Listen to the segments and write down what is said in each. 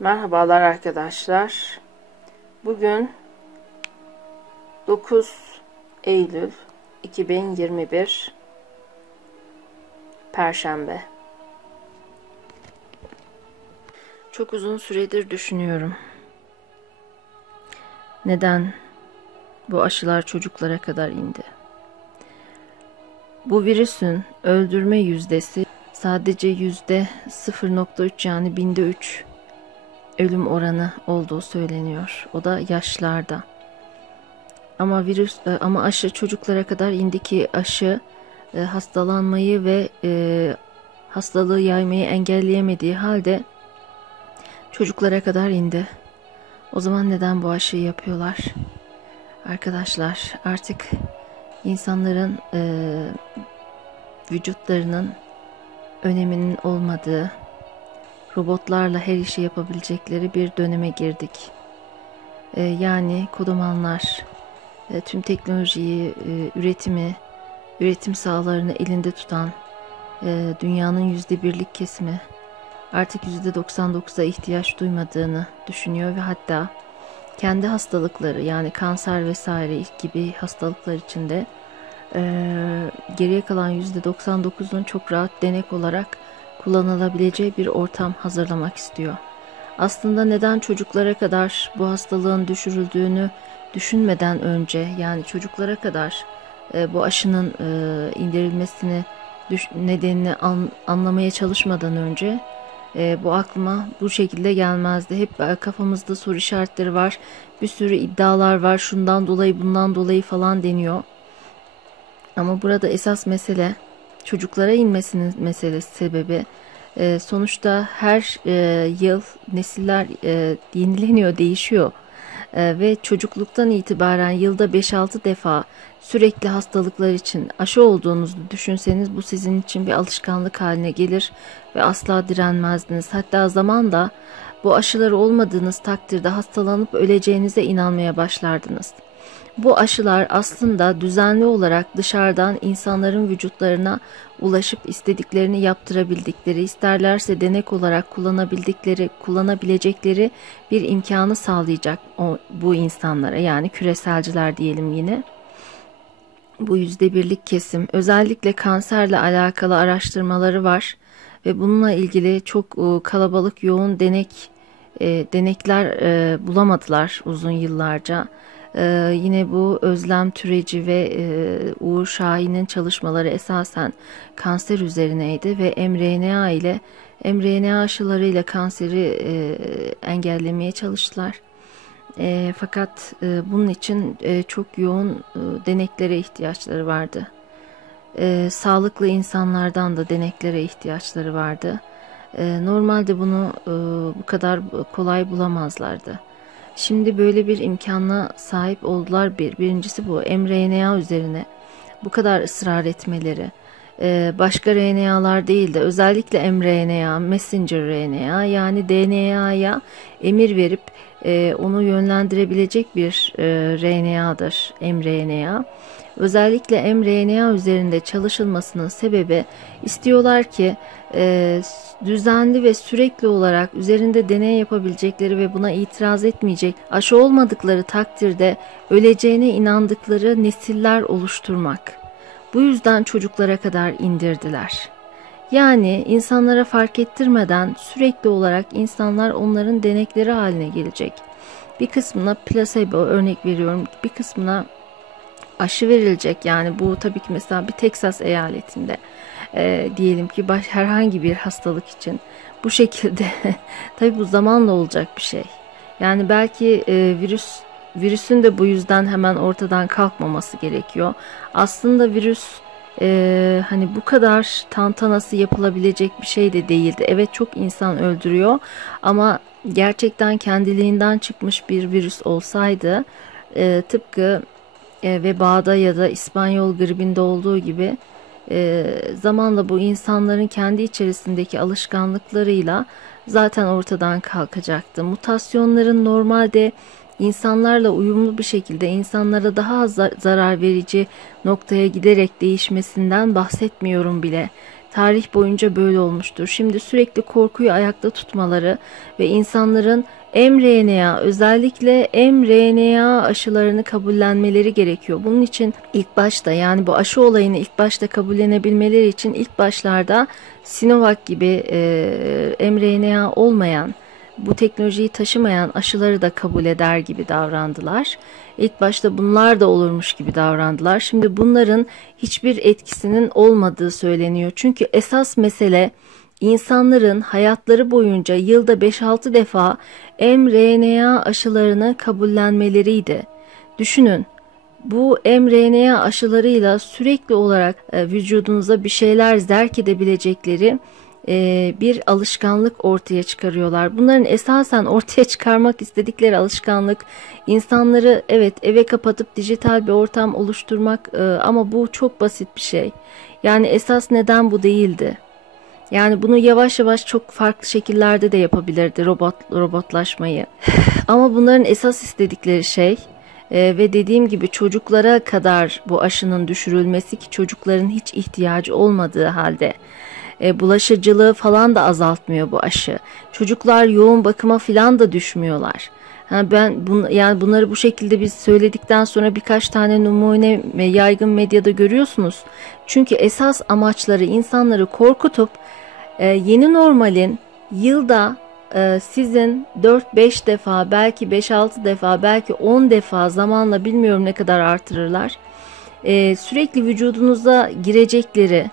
Merhabalar arkadaşlar. Bugün 9 Eylül 2021 Perşembe. Çok uzun süredir düşünüyorum. Neden bu aşılar çocuklara kadar indi? Bu virüsün öldürme yüzdesi sadece %0.3 yani binde 3 ölüm oranı olduğu söyleniyor. O da yaşlarda. Ama aşı çocuklara kadar indi ki aşı hastalanmayı ve hastalığı yaymayı engelleyemediği halde çocuklara kadar indi. O zaman neden bu aşıyı yapıyorlar? Arkadaşlar, artık insanların vücutlarının öneminin olmadığı, robotlarla her işi yapabilecekleri bir döneme girdik. Yani kodomanlar tüm teknolojiyi, üretim sahalarını elinde tutan dünyanın %1'lik kesimi artık %99'a ihtiyaç duymadığını düşünüyor ve hatta kendi hastalıkları yani kanser vesaire gibi hastalıklar içinde geriye kalan %99'un çok rahat denek olarak kullanılabileceği bir ortam hazırlamak istiyor. Aslında neden çocuklara kadar bu hastalığın düşürüldüğünü düşünmeden önce, yani çocuklara kadar bu aşının indirilmesini nedenini anlamaya çalışmadan önce bu aklıma bu şekilde gelmezdi. Hep kafamızda soru işaretleri var, bir sürü iddialar var, şundan dolayı bundan dolayı falan deniyor. Ama burada esas mesele çocuklara inmesinin sebebi. Sonuçta her yıl nesiller yenileniyor, değişiyor. Ve çocukluktan itibaren yılda 5-6 defa sürekli hastalıklar için aşı olduğunuzu düşünseniz bu sizin için bir alışkanlık haline gelir ve asla direnmezdiniz. Hatta zamanla bu aşıları olmadığınız takdirde hastalanıp öleceğinize inanmaya başlardınız. Bu aşılar aslında düzenli olarak dışarıdan insanların vücutlarına ulaşıp istediklerini yaptırabildikleri, isterlerse denek olarak kullanabilecekleri bir imkanı sağlayacak bu insanlara, yani küreselciler diyelim yine. Bu %1'lik kesim özellikle kanserle alakalı araştırmaları var ve bununla ilgili çok kalabalık yoğun denekler bulamadılar uzun yıllarca. Yine bu Özlem Türeci ve Uğur Şahin'in çalışmaları esasen kanser üzerineydi ve mRNA aşılarıyla kanseri engellemeye çalıştılar. Fakat bunun için çok yoğun deneklere ihtiyaçları vardı. Sağlıklı insanlardan da deneklere ihtiyaçları vardı. Normalde bunu bu kadar kolay bulamazlardı. Şimdi böyle bir imkana sahip oldular. Birincisi bu mRNA üzerine bu kadar ısrar etmeleri. Başka RNA'lar değil de özellikle mRNA, messenger RNA yani DNA'ya emir verip onu yönlendirebilecek bir RNA'dır mRNA. Özellikle mRNA üzerinde çalışılmasının sebebi, istiyorlar ki düzenli ve sürekli üzerinde deney yapabilecekleri ve buna itiraz etmeyecek, aşı olmadıkları takdirde öleceğine inandıkları nesiller oluşturmak. Bu yüzden çocuklara kadar indirdiler. Yani insanlara fark ettirmeden sürekli olarak insanlar onların denekleri haline gelecek. Bir kısmına placebo, örnek veriyorum, bir kısmına aşı verilecek. Yani bu tabii ki mesela bir Texas eyaletinde diyelim ki herhangi bir hastalık için bu şekilde tabii bu zamanla olacak bir şey. Yani belki virüsün de bu yüzden hemen ortadan kalkmaması gerekiyor. Aslında virüs hani bu kadar tantanası yapılabilecek bir şey de değildi. Evet, çok insan öldürüyor ama gerçekten kendiliğinden çıkmış bir virüs olsaydı tıpkı vebada ya da İspanyol gribinde olduğu gibi zamanla bu insanların kendi içerisindeki alışkanlıklarıyla zaten ortadan kalkacaktı. Mutasyonların normalde insanlarla uyumlu bir şekilde insanlara daha az zarar verici noktaya giderek değişmesinden bahsetmiyorum bile. Tarih boyunca böyle olmuştur. Şimdi sürekli korkuyu ayakta tutmaları ve insanların mRNA, özellikle mRNA aşılarını kabullenmeleri gerekiyor. Bunun için ilk başta, yani bu aşı olayını ilk başta kabullenebilmeleri için ilk başlarda Sinovac gibi mRNA olmayan, bu teknolojiyi taşımayan aşıları da kabul eder gibi davrandılar. İlk başta bunlar da olurmuş gibi davrandılar. Şimdi bunların hiçbir etkisinin olmadığı söyleniyor. Çünkü esas mesele insanların hayatları boyunca yılda 5-6 defa mRNA aşılarını kabullenmeleriydi. Düşünün, bu mRNA aşılarıyla sürekli olarak vücudunuza bir şeyler zerk edebilecekleri bir alışkanlık ortaya çıkarıyorlar. Bunların esasen ortaya çıkarmak istedikleri alışkanlık insanları evet eve kapatıp dijital bir ortam oluşturmak, ama bu çok basit bir şey. Yani esas neden bu değildi. Yani bunu yavaş yavaş çok farklı şekillerde de yapabilirdi, robotlaşmayı. Ama bunların esas istedikleri şey ve dediğim gibi çocuklara kadar bu aşının düşürülmesi, ki çocukların hiç ihtiyacı olmadığı halde. Bulaşıcılığı falan da azaltmıyor bu aşı. Çocuklar yoğun bakıma falan da düşmüyorlar. Yani bunları bu şekilde biz söyledikten sonra birkaç tane numune yaygın medyada görüyorsunuz. Çünkü esas amaçları insanları korkutup yeni normalin yılda sizin 4-5 defa, belki 5-6 defa, belki 10 defa, zamanla bilmiyorum ne kadar artırırlar, sürekli vücudunuza girecekleri,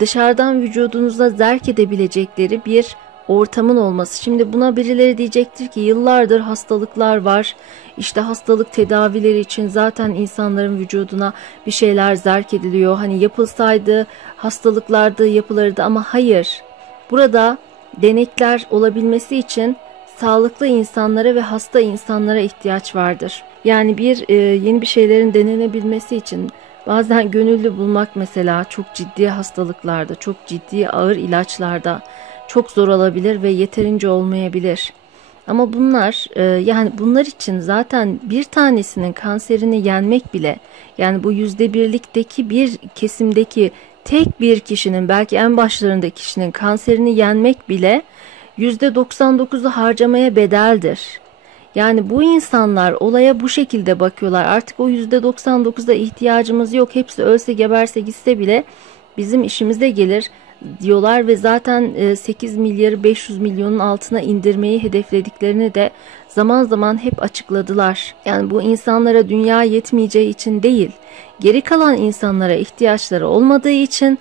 dışarıdan vücudunuza zerk edebilecekleri bir ortamın olması. Şimdi buna birileri diyecektir ki yıllardır hastalıklar var. İşte hastalık tedavileri için zaten insanların vücuduna bir şeyler zerk ediliyor. Hani yapılsaydı hastalıklarda yapılırdı, ama hayır. Burada denekler olabilmesi için sağlıklı insanlara ve hasta insanlara ihtiyaç vardır. Yani yeni bir şeylerin denenebilmesi için bazen gönüllü bulmak mesela çok ciddi hastalıklarda, çok ciddi ağır ilaçlarda çok zor olabilir ve yeterince olmayabilir. Ama yani bunlar için zaten bir tanesinin kanserini yenmek bile, yani bu %1'likteki bir kesimdeki tek bir kişinin, belki en başlarındaki kişinin kanserini yenmek bile %99'u harcamaya bedeldir. Yani bu insanlar olaya bu şekilde bakıyorlar. Artık o %99'da ihtiyacımız yok. Hepsi ölse geberse gitse bile bizim işimize gelir diyorlar ve zaten 8 milyarı 500 milyonun altına indirmeyi hedeflediklerini de zaman zaman hep açıkladılar. Yani bu insanlara dünya yetmeyeceği için değil, geri kalan insanlara ihtiyaçları olmadığı için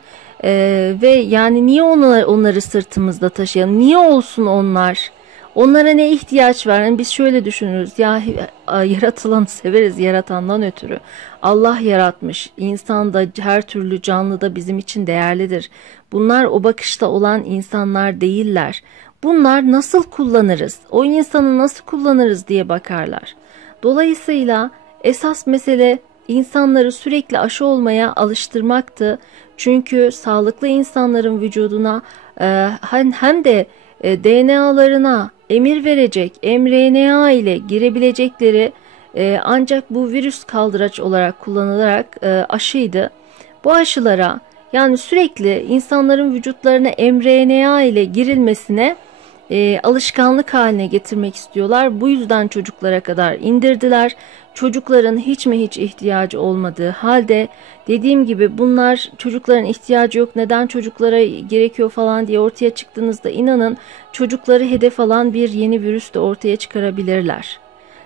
ve yani niye onları sırtımızda taşıyalım? Niye olsun onlar? Onlara ne ihtiyaç var? Yani biz şöyle düşünürüz. Ya yaratılanı severiz yaratandan ötürü. Allah yaratmış. İnsan da her türlü canlı da bizim için değerlidir. Bunlar o bakışta olan insanlar değiller. Bunlar nasıl kullanırız? O insanı nasıl kullanırız diye bakarlar. Dolayısıyla esas mesele insanları sürekli aşı olmaya alıştırmaktı. Çünkü sağlıklı insanların vücuduna hem de DNA'larına emir verecek mRNA ile girebilecekleri ancak bu virüs kaldıraç olarak kullanılarak aşıydı. Bu aşılara, yani sürekli insanların vücutlarına mRNA ile girilmesine alışkanlık haline getirmek istiyorlar. Bu yüzden çocuklara kadar indirdiler. Çocukların hiç mi hiç ihtiyacı olmadığı halde, dediğim gibi bunlar çocukların ihtiyacı yok, neden çocuklara gerekiyor falan diye ortaya çıktığınızda inanın çocukları hedef alan bir yeni virüs de ortaya çıkarabilirler.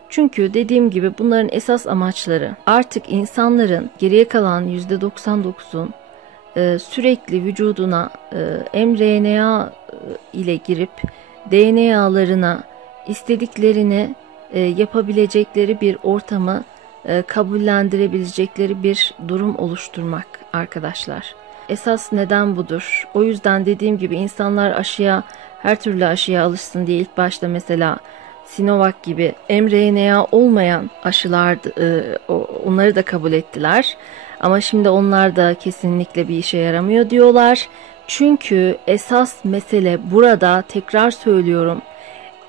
Çünkü dediğim gibi bunların esas amaçları artık insanların, geriye kalan %99'un sürekli vücuduna mRNA ile girip DNA'larına istediklerini yapabilecekleri bir ortamı kabullendirebilecekleri bir durum oluşturmak arkadaşlar. Esas neden budur. O yüzden dediğim gibi insanlar her türlü aşıya alışsın diye ilk başta mesela Sinovac gibi mRNA olmayan aşılar, onları da kabul ettiler. Ama şimdi onlar da kesinlikle bir işe yaramıyor diyorlar. Çünkü esas mesele burada, tekrar söylüyorum,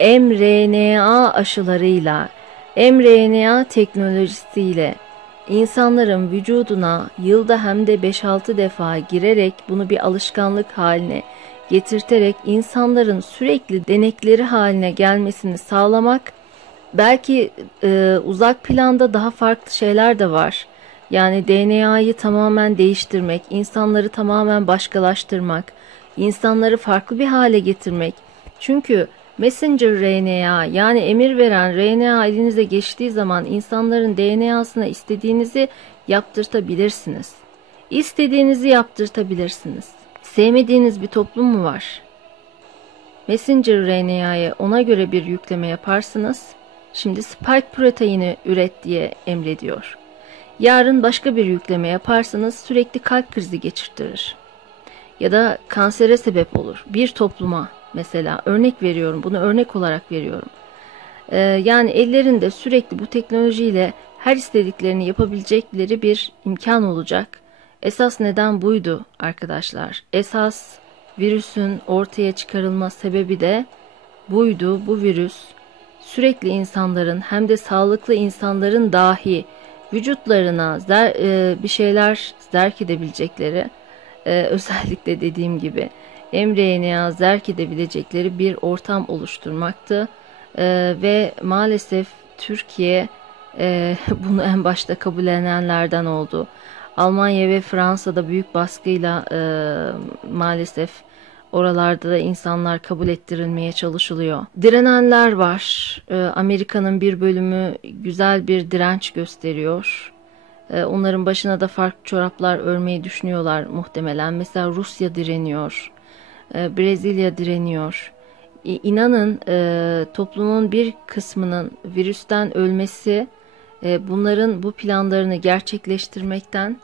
mRNA aşılarıyla, mRNA teknolojisiyle insanların vücuduna yılda hem de 5-6 defa girerek bunu bir alışkanlık haline getirterek insanların sürekli denekleri haline gelmesini sağlamak, belki uzak planda daha farklı şeyler de var. Yani DNA'yı tamamen değiştirmek, insanları tamamen başkalaştırmak, insanları farklı bir hale getirmek. Çünkü Messenger RNA, yani emir veren RNA elinize geçtiği zaman insanların DNA'sına istediğinizi yaptırtabilirsiniz. İstediğinizi yaptırtabilirsiniz. Sevmediğiniz bir toplum mu var? Messenger RNA'ya ona göre bir yükleme yaparsınız. Şimdi spike proteini üret diye emrediyor. Yarın başka bir yükleme yaparsanız sürekli kalp krizi geçirtirir. Ya da kansere sebep olur. Bir topluma mesela, örnek veriyorum, bunu örnek olarak veriyorum. Yani ellerinde sürekli bu teknolojiyle her istediklerini yapabilecekleri bir imkan olacak. Esas neden buydu arkadaşlar. Esas virüsün ortaya çıkarılma sebebi de buydu. Bu virüs sürekli insanların, hem de sağlıklı insanların dahi vücutlarına bir şeyler zerk edebilecekleri, özellikle dediğim gibi mRNA zerk edebilecekleri bir ortam oluşturmaktı. Ve maalesef Türkiye bunu en başta kabullenenlerden oldu. Almanya ve Fransa'da büyük baskıyla maalesef oralarda da insanlar kabul ettirilmeye çalışılıyor. Direnenler var. Amerika'nın bir bölümü güzel bir direnç gösteriyor. Onların başına da farklı çoraplar örmeyi düşünüyorlar muhtemelen. Mesela Rusya direniyor. Brezilya direniyor. İnanın toplumun bir kısmının virüsten ölmesi bunların bu planlarını gerçekleştirmekten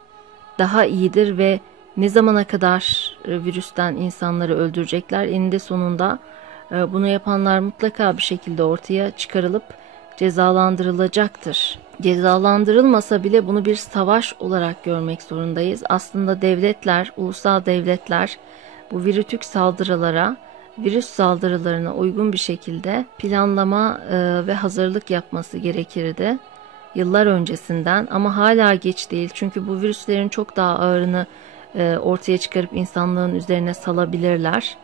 daha iyidir ve ne zamana kadar virüsten insanları öldürecekler? Eninde sonunda bunu yapanlar mutlaka bir şekilde ortaya çıkarılıp cezalandırılacaktır. Cezalandırılmasa bile bunu bir savaş olarak görmek zorundayız. Aslında devletler, ulusal devletler bu virüs saldırılarına uygun bir şekilde planlama ve hazırlık yapması gerekirdi yıllar öncesinden, ama hala geç değil. Çünkü bu virüslerin çok daha ağırını ortaya çıkarıp insanlığın üzerine salabilirler.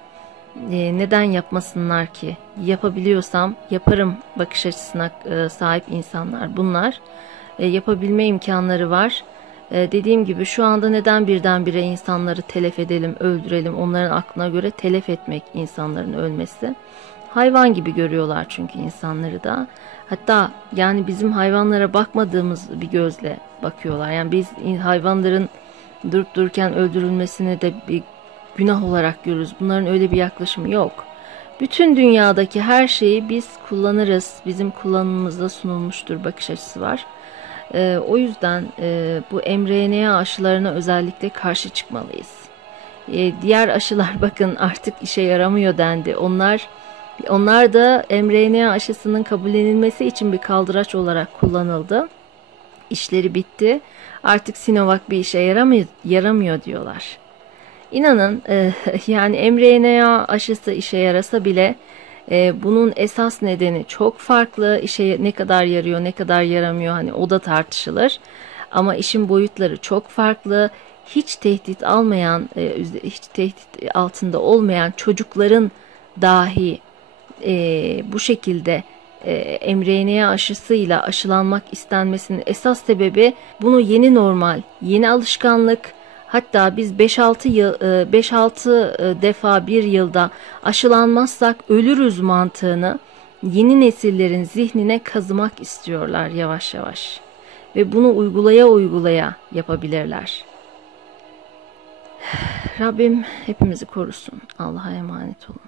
Neden yapmasınlar ki? Yapabiliyorsam yaparım bakış açısına sahip insanlar bunlar. Yapabilme imkanları var. Dediğim gibi şu anda neden birdenbire insanları telef edelim, öldürelim? Onların aklına göre telef etmek insanların ölmesi. Hayvan gibi görüyorlar çünkü insanları da. Hatta yani bizim hayvanlara bakmadığımız bir gözle bakıyorlar. Yani biz hayvanların durup dururken öldürülmesini de bir günah olarak görürüz. Bunların öyle bir yaklaşımı yok. Bütün dünyadaki her şeyi biz kullanırız. Bizim kullanımımıza sunulmuştur bakış açısı var. O yüzden bu mRNA aşılarına özellikle karşı çıkmalıyız. Diğer aşılar bakın artık işe yaramıyor dendi. Onlar da mRNA aşısının kabullenilmesi için bir kaldıraç olarak kullanıldı. İşleri bitti. Artık Sinovac bir işe yaramıyor diyorlar. İnanın yani mRNA aşısı işe yarasa bile bunun esas nedeni çok farklı. İşe ne kadar yarıyor, ne kadar yaramıyor, hani o da tartışılır. Ama işin boyutları çok farklı. Hiç tehdit altında olmayan çocukların dahi bu şekilde mRNA aşısıyla aşılanmak istenmesinin esas sebebi bunu yeni normal, yeni alışkanlık. Hatta biz 5-6 defa bir yılda aşılanmazsak ölürüz mantığını yeni nesillerin zihnine kazımak istiyorlar yavaş yavaş. Ve bunu uygulaya yapabilirler. Rabbim hepimizi korusun. Allah'a emanet olun.